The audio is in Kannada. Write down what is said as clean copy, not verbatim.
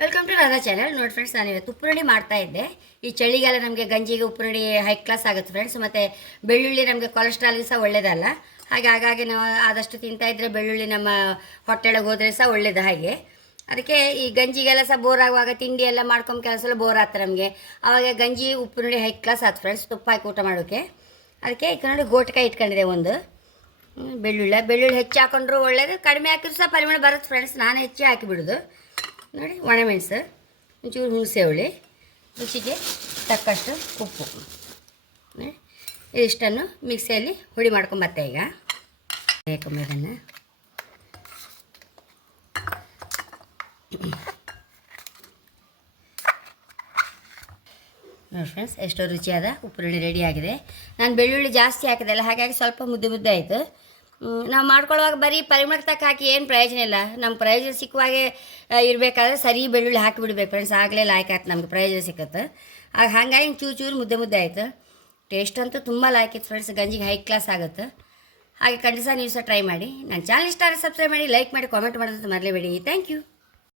Welcome to Radha channel. ನೋಡಿ ಫ್ರೆಂಡ್ಸ್, ನಾನು ಇವತ್ತು ಉಪ್ಪುರುಳಿ ಮಾಡ್ತಾ ಇದ್ದೆ. ಈ ಚಳಿಗಾಲ ನಮಗೆ ಗಂಜಿಗೆ ಉಪ್ಪುರುಳಿ ಹೈ ಕ್ಲಾಸ್ ಆಗುತ್ತೆ ಫ್ರೆಂಡ್ಸ್. ಮತ್ತು ಬೆಳ್ಳುಳ್ಳಿ ನಮಗೆ ಕೊಲೆಸ್ಟ್ರಾಲ್ಗೆ ಸಹ ಒಳ್ಳೆಯದಲ್ಲ. ಹಾಗಾಗಿ ನಾವು ಆದಷ್ಟು ತಿಂತಾ ಇದ್ದರೆ ಬೆಳ್ಳುಳ್ಳಿ ನಮ್ಮ ಹೊಟ್ಟೆೊಳಗೆ ಹೋದರೆ ಸಹ ಒಳ್ಳೆಯದು. ಹಾಗೆ ಅದಕ್ಕೆ ಈ ಗಂಜಿಗೆಲ್ಲ ಸಹ ಬೋರ್ ಆಗುವಾಗ ತಿಂಡಿ ಎಲ್ಲ ಮಾಡ್ಕೊಂಡು ಕೆಲಸ ಬೋರ್ ಆಗ್ತದೆ ನಮಗೆ. ಆವಾಗ ಗಂಜಿ ಉಪ್ಪುರುಳಿ ಹೈ ಕ್ಲಾಸ್ ಆಯ್ತು ಫ್ರೆಂಡ್ಸ್, ತುಪ್ಪ ಹಾಕಿ ಊಟ ಮಾಡೋಕ್ಕೆ. ಅದಕ್ಕೆ ಈಗ ನೋಡಿ ಗೋಟಕಾಯಿ ಇಟ್ಕೊಂಡಿದೆ ಒಂದು. ಬೆಳ್ಳುಳ್ಳಿ ಹೆಚ್ಚು ಹಾಕೊಂಡ್ರು ಒಳ್ಳೆಯದು, ಕಡಿಮೆ ಹಾಕಿದ್ರು ಸಹ ಪರಿಮಾಣ ಬರುತ್ತೆ ಫ್ರೆಂಡ್ಸ್. ನಾನು ಹೆಚ್ಚು ಹಾಕಿಬಿಡೋದು. ನೋಡಿ, ಒಣಮೆಣಸು, ಒಂಚೂರು ಹುಣಸೆ ಹುಳಿ, ರುಚಿಗೆ ತಕ್ಕಷ್ಟು ಉಪ್ಪು, ಇದಿಷ್ಟನ್ನು ಮಿಕ್ಸಿಯಲ್ಲಿ ಹುಡಿ ಮಾಡ್ಕೊಂಬತ್ತೆ. ಈಗ ಬೇಕಮ್ಮ ಇದನ್ನು ನೋಡಿ ಫ್ರೆಂಡ್ಸ್, ಎಷ್ಟೋ ರುಚಿಯಾದ ಉಪ್ಪುರುಳಿ ರೆಡಿಯಾಗಿದೆ. ನಾನು ಬೆಳ್ಳುಳ್ಳಿ ಜಾಸ್ತಿ ಹಾಕಿದೆಲ್ಲ, ಹಾಗಾಗಿ ಸ್ವಲ್ಪ ಮುದ್ದೆ ಮುದ್ದೆ ಆಯಿತು. ನಾವು ಮಾಡ್ಕೊಳ್ಳುವಾಗ ಬರೀ ಪರಿಮಳಕ್ಕೆ ತಕ್ಕ ಹಾಕಿ ಏನು ಪ್ರಯೋಜನ ಇಲ್ಲ. ನಮ್ಮ ಪ್ರಯೋಜನ ಸಿಕ್ಕುವಾಗೆ ಇರಬೇಕಾದ್ರೆ ಸರಿ ಬೆಳ್ಳುಳ್ಳಿ ಹಾಕಿಬಿಡ್ಬೇಕು ಫ್ರೆಂಡ್ಸ್, ಆಗಲೇ ಲಾಯ್ಕ್ ಆಯ್ತು, ನಮ್ಗೆ ಪ್ರಯೋಜನ ಸಿಕ್ಕತ್ತೆ. ಹಾಗಾಗಿ ಚೂರು ಮುದ್ದೆ ಮುದ್ದೆ ಆಯಿತು. ಟೇಸ್ಟ್ ಅಂತೂ ತುಂಬ ಲಾಯ್ಕಿತ್ತು ಫ್ರೆಂಡ್ಸ್, ಗಂಜಿಗೆ ಹೈ ಕ್ಲಾಸ್ ಆಗುತ್ತೆ. ಹಾಗೆ ಖಂಡಿತ ನೀವು ಸಹ ಟ್ರೈ ಮಾಡಿ. ನನ್ನ ಚಾನಲ್ ಇಷ್ಟ ಆದರೆ ಸಬ್ಸ್ಕ್ರೈಬ್ ಮಾಡಿ, ಲೈಕ್ ಮಾಡಿ, ಕಾಮೆಂಟ್ ಮಾಡೋದಂತ ಮರಲೇಬೇಡಿ. Thank you.